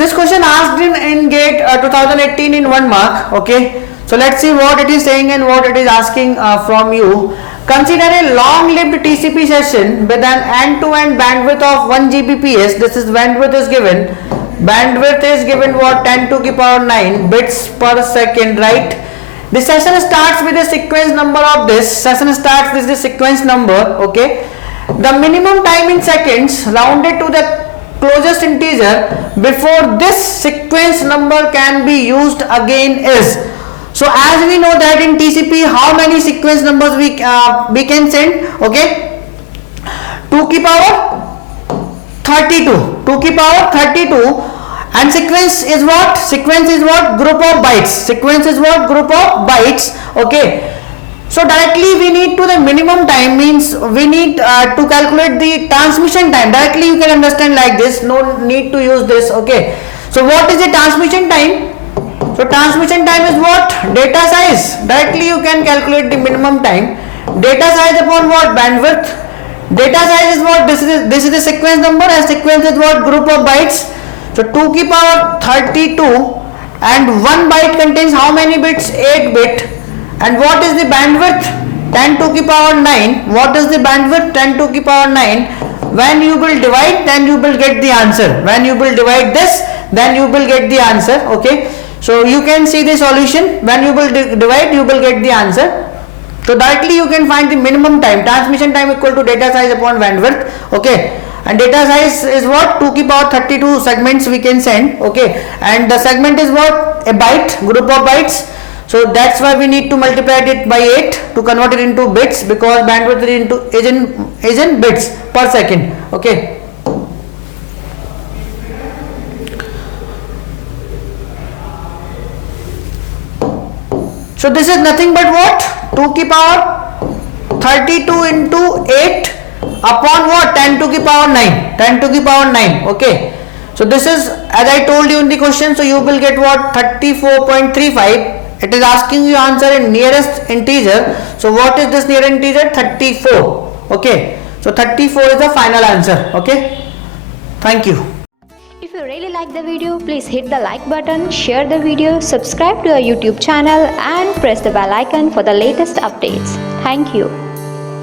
this question asked in GATE 2018 in 1 mark. Okay, so let's see what it is saying and what it is asking from you. Consider a long-lived TCP session with an end-to-end bandwidth of 1 Gbps. This is bandwidth is given. Bandwidth is given what? 10 to the power 9 bits per second, right? The session starts with a sequence number of this. Session starts with the sequence number. Okay. The minimum time in seconds rounded to the closest integer before this sequence number can be used again is. So as we know that in TCP how many sequence numbers we can send, okay, 2 की power 32, 2 की power 32, and sequence is what? Sequence is what? Group of bytes. Sequence is what? Group of bytes. Okay. So directly we need to the minimum time, means we need to calculate the transmission time. Directly you can understand like this, no need to use this. Okay. So what is the transmission time? So transmission time is what? Data size. Directly you can calculate the minimum time. Data size upon what? Bandwidth. Data size is what? This is the sequence number, and sequence is what? Group of bytes. So 2 की power 32 and 1 byte contains how many bits? 8 bit. And what is the bandwidth? 10 to the power 9. What is the bandwidth? 10 to the power 9. When you will divide, then you will get the answer. When you will divide this, then you will get the answer. Okay. So you can see the solution. When you will divide, you will get the answer. So directly you can find the minimum time. Transmission time equal to data size upon bandwidth. Okay. And data size is what? 2 की power 32 segments we can send. Okay. And the segment is what? A byte, group of bytes. So that's why we need to multiply it by 8 to convert it into bits, because bandwidth is in bits per second. Okay. So this is nothing but what? 2 की power 32 into 8 upon what? 10 to the power 9. 10 to the power 9. Okay. So this is, as I told you in the question, so you will get what? 34.35. It is asking you answer in nearest integer. So what is this nearest integer? 34. Okay. So 34 is the final answer. Okay. Thank you. If you really like the video, please hit the like button, share the video, subscribe to our YouTube channel and press the bell icon for the latest updates. Thank you.